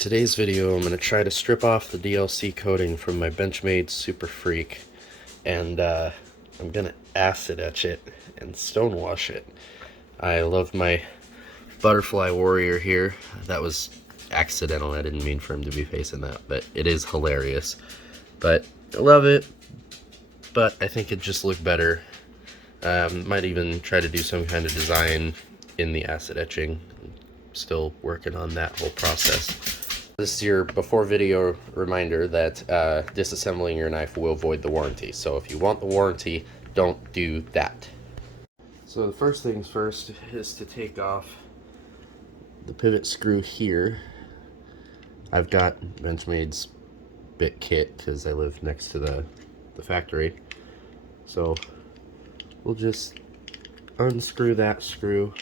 In today's video, I'm going to try to strip off the DLC coating from my Benchmade Super Freek, and I'm going to acid etch it and stonewash it. I love my butterfly warrior here. That was accidental. I didn't mean for him to be facing that, but it is hilarious. But I love it, but I think it just looked better. Might even try to do some kind of design in the acid etching. Still working on that whole process. This is your before video reminder that disassembling your knife will void the warranty. So if you want the warranty, don't do that. So the first things first is to take off the pivot screw here. I've got Benchmade's bit kit because I live next to the factory. So we'll just unscrew that screw.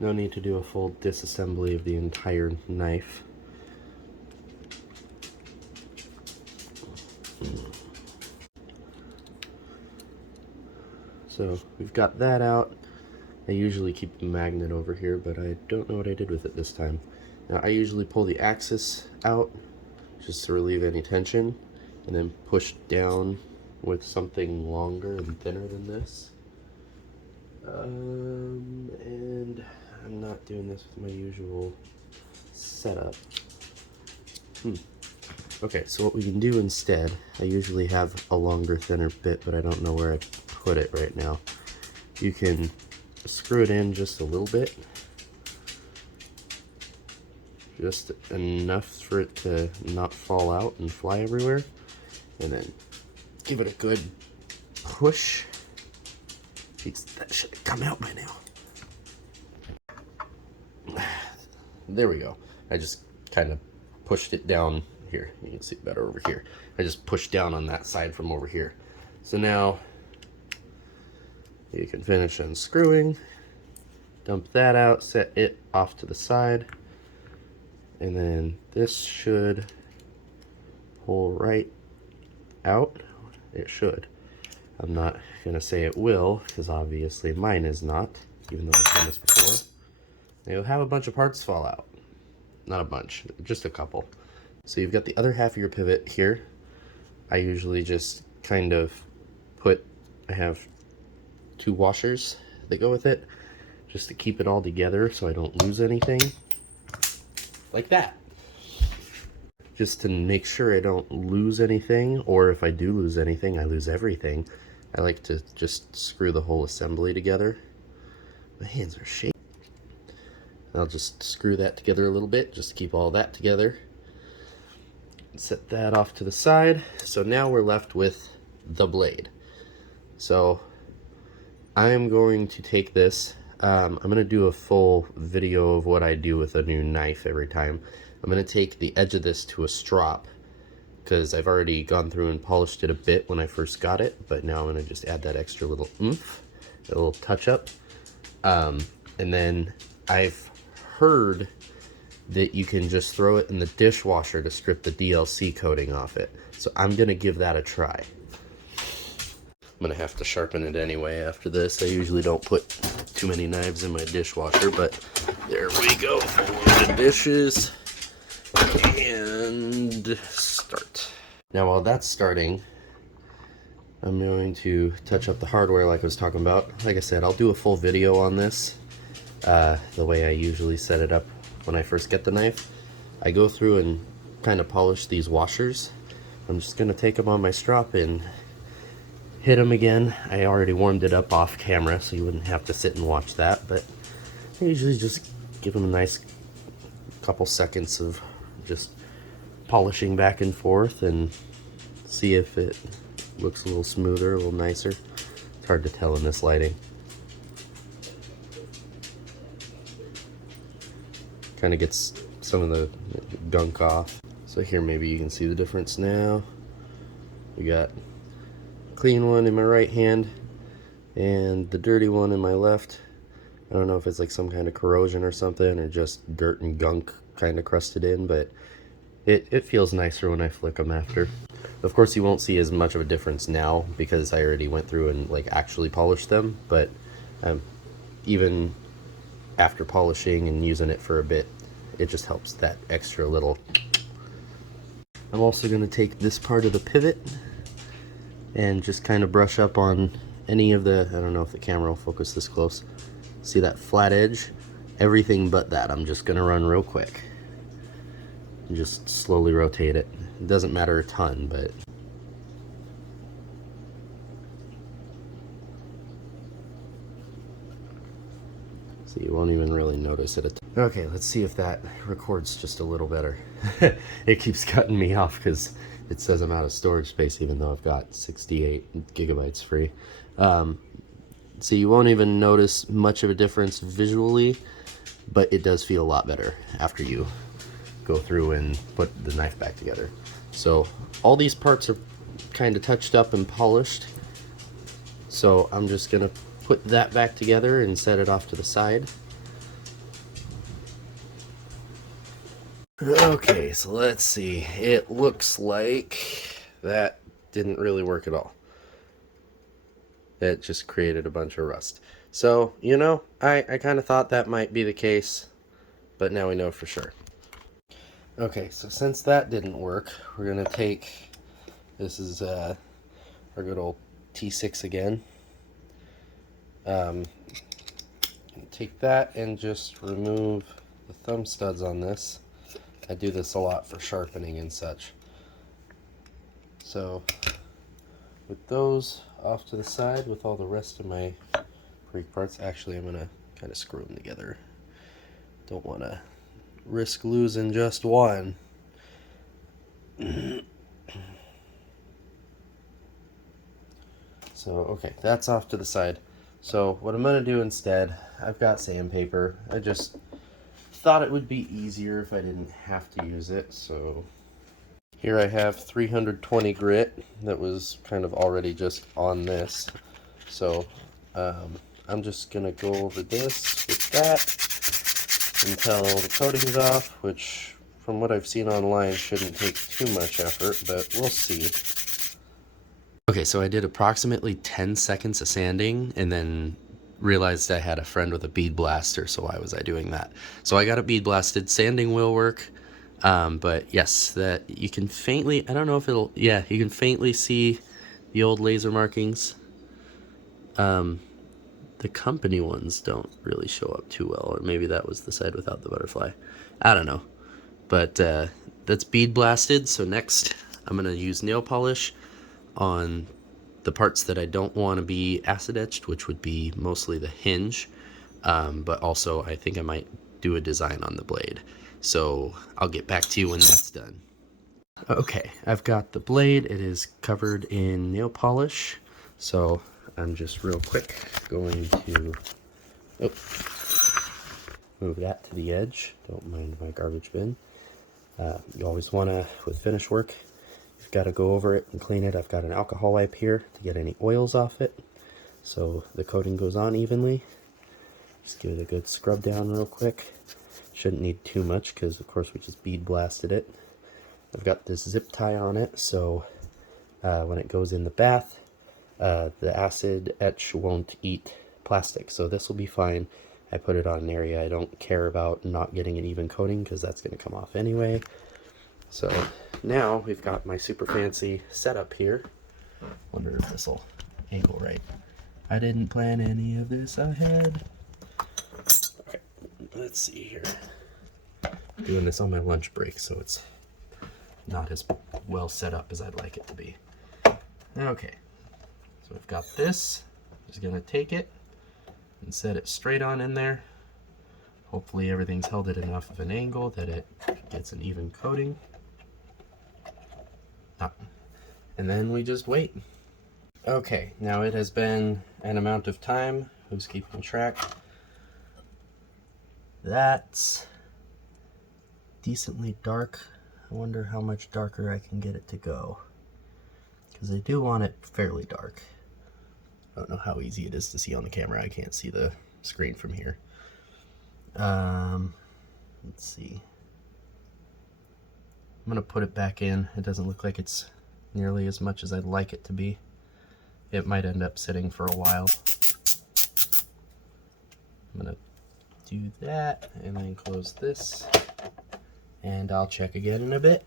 No need to do a full disassembly of the entire knife. So we've got that out. I usually keep the magnet over here, but I don't know what I did with it this time. Now I usually pull the axis out just to relieve any tension, and then push down with something longer and thinner than this. And I'm not doing this with my usual setup. Okay, so what we can do instead, I usually have a longer, thinner bit, but I don't know where I put it right now. You can screw it in just a little bit, just enough for it to not fall out and fly everywhere, and then give it a good push. That should have come out by now. There we go. I just kind of pushed it down here. You can see it better over here. I just pushed down on that side from over here. So now you can finish unscrewing, dump that out, set it off to the side, and then this should pull right out. It should. I'm not gonna say it will, because obviously mine is not, even though I've done this before. You'll have a bunch of parts fall out. Not a bunch, just a couple. So you've got the other half of your pivot here. I usually just kind of I have 2 washers that go with it, just to keep it all together so I don't lose anything. Like that. Just to make sure I don't lose anything, or if I do lose anything, I lose everything. I like to just screw the whole assembly together. My hands are shaking. I'll just screw that together a little bit, just to keep all that together. Set that off to the side. So now we're left with the blade. So I'm going to take this. I'm going to do a full video of what I do with a new knife every time. I'm going to take the edge of this to a strop, because I've already gone through and polished it a bit when I first got it, but now I'm going to just add that extra little oomph, a little touch up. And then I've heard that you can just throw it in the dishwasher to strip the DLC coating off it. So I'm going to give that a try. I'm going to have to sharpen it anyway after this. I usually don't put too many knives in my dishwasher, but there we go. Full of dishes. And start. Now while that's starting, I'm going to touch up the hardware like I was talking about. Like I said, I'll do a full video on this, the way I usually set it up when I first get the knife. I go through and kind of polish these washers. I'm just going to take them on my strop and hit them again. I already warmed it up off camera, so you wouldn't have to sit and watch that, but I usually just give them a nice couple seconds of just polishing back and forth and see if it looks a little smoother, a little nicer. It's hard to tell in this lighting. Kind of gets some of the gunk off. So here maybe you can see the difference now. We got a clean one in my right hand and the dirty one in my left. I don't know if it's like some kind of corrosion or something, or just dirt and gunk kind of crusted in, but it feels nicer when I flick them after. Of course you won't see as much of a difference now because I already went through and like actually polished them, but even after polishing and using it for a bit, it just helps that extra little. I'm also going to take this part of the pivot and just kind of brush up on any of the, I don't know if the camera will focus this close. See that flat edge? Everything but that. I'm just going to run real quick. And just slowly rotate it. It doesn't matter a ton, but so you won't even really notice it. Okay, let's see if that records just a little better. It keeps cutting me off because it says I'm out of storage space even though I've got 68 gigabytes free. So you won't even notice much of a difference visually, but it does feel a lot better after you go through and put the knife back together. So all these parts are kind of touched up and polished. So I'm just gonna put that back together and set it off to the side. Okay, so let's see. It looks like that didn't really work at all. It just created a bunch of rust. So, you know, I kind of thought that might be the case, but now we know for sure. Okay, so since that didn't work, we're going to take, this is our good old T6 again. Take that and just remove the thumb studs on this. I do this a lot for sharpening and such. So with those off to the side with all the rest of my Freek parts, actually I'm going to kind of screw them together. Don't want to risk losing just one. So okay, that's off to the side. So what I'm going to do instead, I've got sandpaper. I just thought it would be easier if I didn't have to use it. So here I have 320 grit that was kind of already just on this. So I'm just going to go over this with that until the coating's off, which from what I've seen online shouldn't take too much effort, but we'll see. Okay, so I did approximately 10 seconds of sanding and then realized I had a friend with a bead blaster, so why was I doing that? So I got it bead blasted. Sanding will work, but yes, that you can faintly, I don't know if it'll, yeah, you can faintly see the old laser markings. The company ones don't really show up too well, or maybe that was the side without the butterfly. I don't know, but that's bead blasted. So next I'm gonna use nail polish on the parts that I don't want to be acid etched, which would be mostly the hinge, but also I think I might do a design on the blade. So I'll get back to you when that's done. Okay, I've got the blade. It is covered in nail polish, so I'm just real quick going to move that to the edge. Don't mind my garbage bin. You always want to, with finish work, you've got to go over it and clean it. I've got an alcohol wipe here to get any oils off it, so the coating goes on evenly. Just give it a good scrub down real quick. Shouldn't need too much because of course we just bead blasted it. I've got this zip tie on it, so when it goes in the bath, the acid etch won't eat plastic, so this will be fine. I put it on an area I don't care about not getting an even coating because that's going to come off anyway. So now we've got my super fancy setup here. Wonder if this will angle right. I didn't plan any of this ahead. Okay, let's see here. I'm doing this on my lunch break, so it's not as well set up as I'd like it to be. Okay, so we've got this. I'm just gonna take it and set it straight on in there. Hopefully everything's held at enough of an angle that it gets an even coating. And then we just wait. Okay, now it has been an amount of time. Who's keeping track? That's decently dark. I wonder how much darker I can get it to go, because I do want it fairly dark. I don't know how easy it is to see on the camera. I can't see the screen from here. Let's see. I'm gonna put it back in. It doesn't look like it's nearly as much as I'd like it to be. It might end up sitting for a while. I'm gonna do that and then close this, and I'll check again in a bit.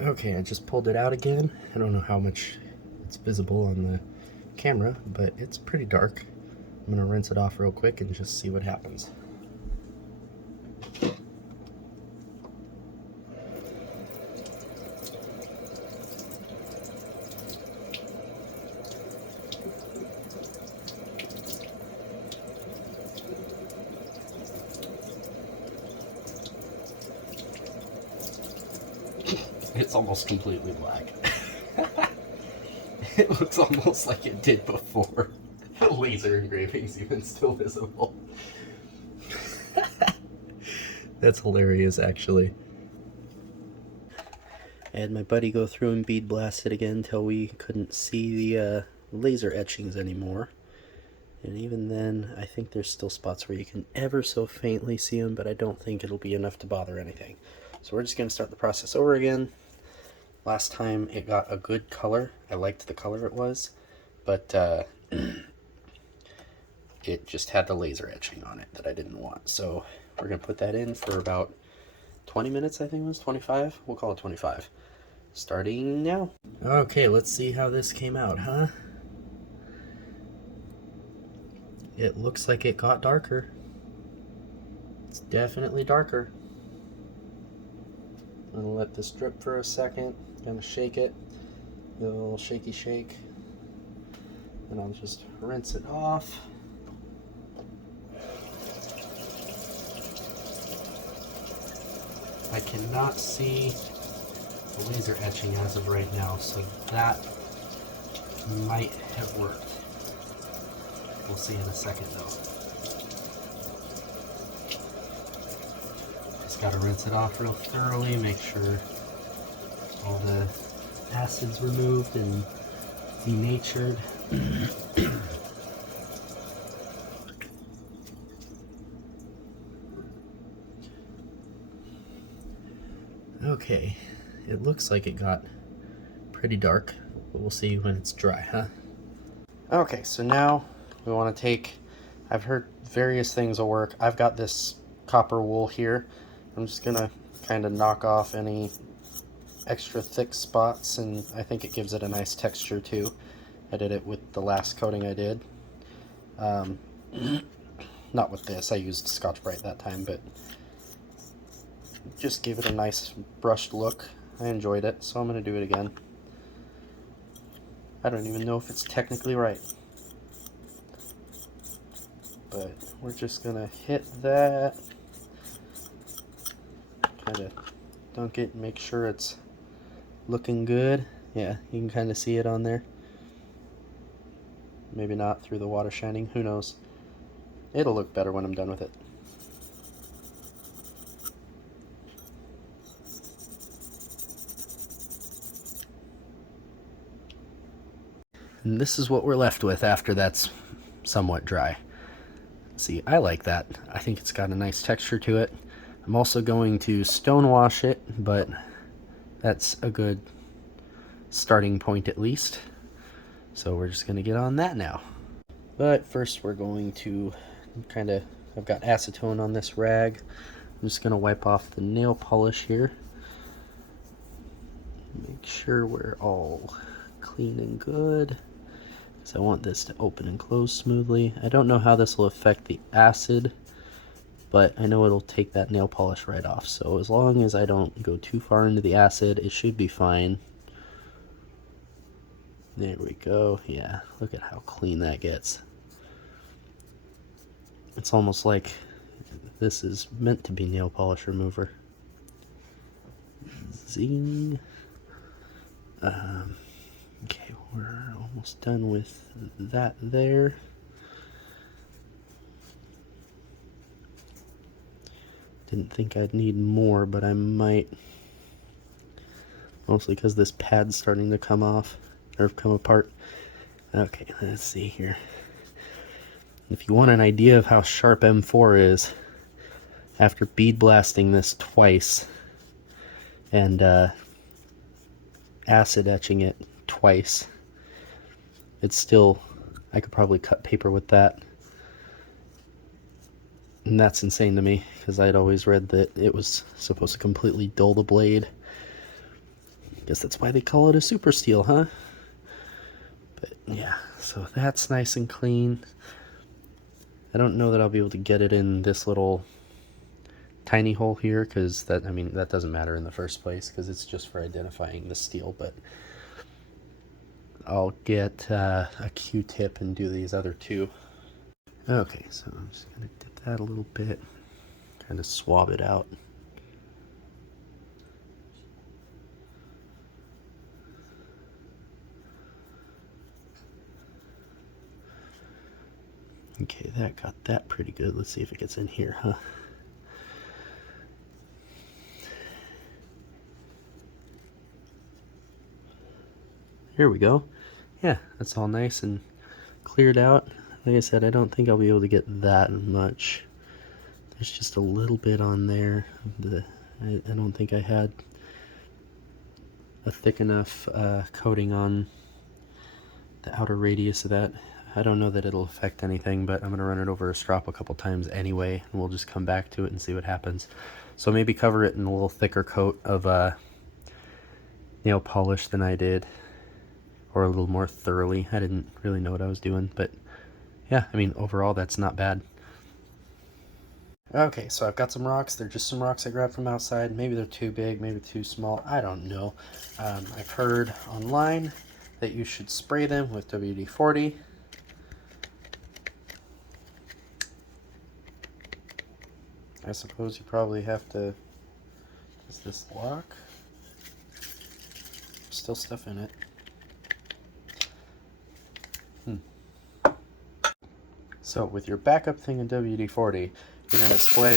Okay, I just pulled it out again. I don't know how much it's visible on the camera, but it's pretty dark. I'm gonna rinse it off real quick and just see what happens. It's almost completely black. It looks almost like it did before. The laser engraving's even still visible. That's hilarious, actually. I had my buddy go through and bead blast it again until we couldn't see the laser etchings anymore. And even then, I think there's still spots where you can ever so faintly see them, but I don't think it'll be enough to bother anything. So we're just going to start the process over again. Last time it got a good color. I liked the color it was, but it just had the laser etching on it that I didn't want. So we're going to put that in for about 20 minutes, I think it was, 25? We'll call it 25. Starting now. Okay, let's see how this came out, huh? It looks like it got darker. It's definitely darker. I'm gonna let this drip for a second. Gonna shake it. Give it a little shaky shake. And I'll just rinse it off. I cannot see the laser etching as of right now, so that might have worked. We'll see in a second though. Just gotta rinse it off real thoroughly, make sure all the acid's removed and denatured. Okay, it looks like it got pretty dark, but we'll see when it's dry, huh? Okay, so now we want to take, I've heard various things will work. I've got this copper wool here. I'm just gonna kind of knock off any extra thick spots, and I think it gives it a nice texture too. I did it with the last coating I did. Not with this, I used Scotch-Brite that time, but just gave it a nice brushed look. I enjoyed it, so I'm gonna do it again. I don't even know if it's technically right, but we're just gonna hit that, kind of dunk it, make sure it's looking good. Yeah, you can kind of see it on there. Maybe not through the water shining, who knows. It'll look better when I'm done with it. And this is what we're left with after that's somewhat dry. See, I like that. I think it's got a nice texture to it. I'm also going to stone wash it, but that's a good starting point at least. So we're just going to get on that now. But first we're going to I've got acetone on this rag. I'm just going to wipe off the nail polish here. Make sure we're all clean and good. So I want this to open and close smoothly. I don't know how this will affect the acid, but I know it'll take that nail polish right off. So as long as I don't go too far into the acid, it should be fine. There we go. Yeah, look at how clean that gets. It's almost like this is meant to be nail polish remover. Zing. Okay, we're almost done with that there. Didn't think I'd need more, but I might. Mostly because this pad's starting to come off, or come apart. Okay, let's see here. If you want an idea of how sharp M4 is, after bead blasting this twice, and acid etching it twice, it's still, I could probably cut paper with that. And that's insane to me, because I'd always read that it was supposed to completely dull the blade. Guess that's why they call it a super steel, huh? But yeah, so that's nice and clean. I don't know that I'll be able to get it in this little tiny hole here, because that, I mean, that doesn't matter in the first place, because it's just for identifying the steel, but I'll get a Q-tip and do these other two. Okay, so I'm just gonna dip that a little bit, kind of swab it out. Okay, that got that pretty good. Let's see if it gets in here, huh? Here we go. Yeah, that's all nice and cleared out. Like I said, I don't think I'll be able to get that much. There's just a little bit on there. I don't think I had a thick enough coating on the outer radius of that. I don't know that it'll affect anything, but I'm going to run it over a strop a couple times anyway, and we'll just come back to it and see what happens. So maybe cover it in a little thicker coat of nail polish than I did, or a little more thoroughly. I didn't really know what I was doing, but yeah, I mean, overall, that's not bad. Okay, so I've got some rocks. They're just some rocks I grabbed from outside. Maybe they're too big, maybe too small. I don't know. I've heard online that you should spray them with WD-40. I suppose you probably have to... Does this lock? Still stuff in it. So with your backup thing in WD-40, you're going to spray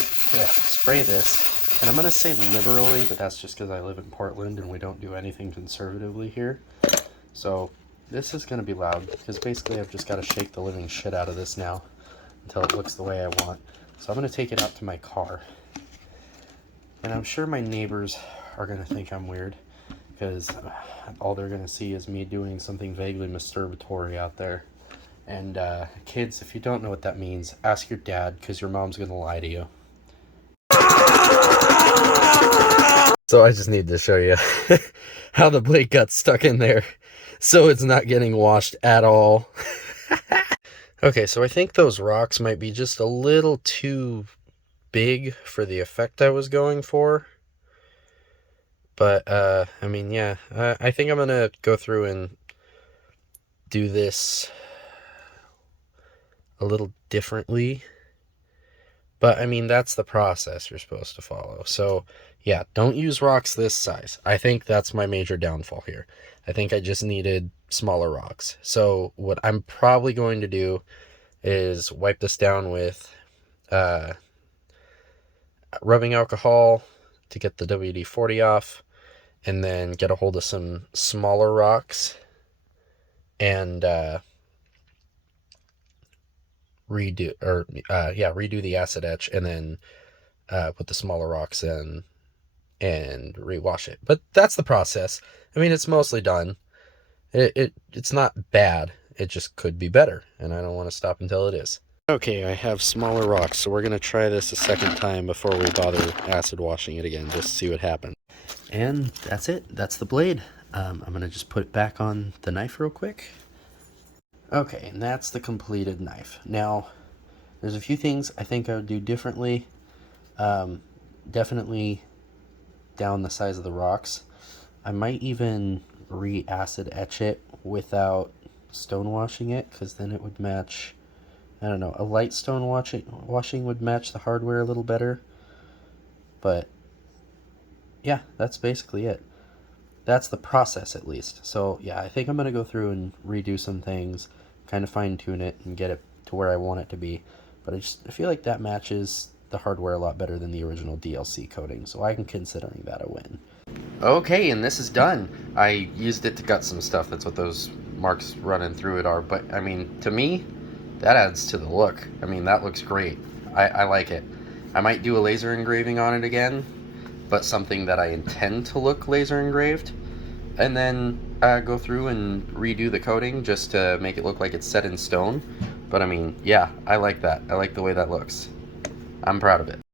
this. And I'm going to say liberally, but that's just because I live in Portland and we don't do anything conservatively here. So this is going to be loud, because basically I've just got to shake the living shit out of this now until it looks the way I want. So I'm going to take it out to my car. And I'm sure my neighbors are going to think I'm weird, because all they're going to see is me doing something vaguely masturbatory out there. And kids, if you don't know what that means, ask your dad, because your mom's going to lie to you. So I just need to show you how the blade got stuck in there, so it's not getting washed at all. Okay, so I think those rocks might be just a little too big for the effect I was going for. But, I mean, yeah, I think I'm going to go through and do this a little differently. But, I mean, that's the process you're supposed to follow. So, yeah, don't use rocks this size. I think that's my major downfall here. I think I just needed smaller rocks. So, what I'm probably going to do is wipe this down with rubbing alcohol to get the WD-40 off, and then get a hold of some smaller rocks and redo the acid etch, and then put the smaller rocks in and rewash it. But that's the process. I mean, it's mostly done. It's not bad. It just could be better, and I don't want to stop until it is. Okay, I have smaller rocks, so we're going to try this a second time before we bother acid washing it again, just to see what happens. And that's it. That's the blade. I'm going to just put it back on the knife real quick. Okay, and that's the completed knife. Now, there's a few things I think I would do differently. Definitely down the size of the rocks. I might even re-acid etch it without stonewashing it, because then it would match... I don't know, a light stone washing would match the hardware a little better. But yeah, that's basically it. That's the process, at least. So yeah, I think I'm going to go through and redo some things, kind of fine tune it and get it to where I want it to be. But I feel like that matches the hardware a lot better than the original DLC coating, so I'm considering that a win. Okay, and this is done. I used it to gut some stuff. That's what those marks running through it are. But I mean, to me, that adds to the look. I mean, that looks great. I like it. I might do a laser engraving on it again, but something that I intend to look laser engraved, and then go through and redo the coating just to make it look like it's set in stone. But I mean, yeah, I like that. I like the way that looks. I'm proud of it.